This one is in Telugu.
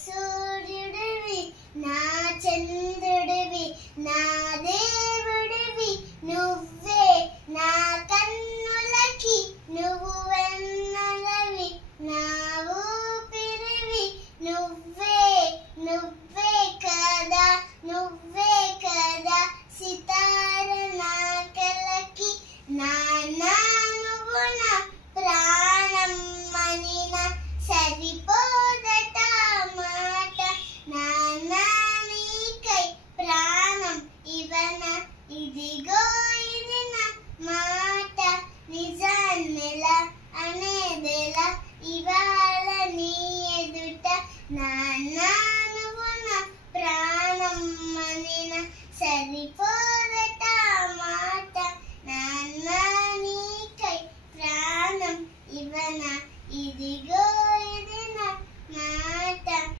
సూర్యుడివి నా చంద్రుడివి నా దేవుడివి నువ్వే నా కన్నులకి నువ్వు వెన్నెలవి నా ఊపిరివి నువ్వే నువ్వే కదా నువ్వే కదా సితార నా కలకి నాన్న నువ్వు నా ప్రాణం మనిన సరిపోదట మాట నాన్న నీకై ప్రాణం ఇవన ఇదిగో ఇది నా మాట నిజాన్నెలా అనేదెలా ఇవాళ నీ ఎదుట నాన్న నువ్వు నా ప్రాణం మనిన సరిపో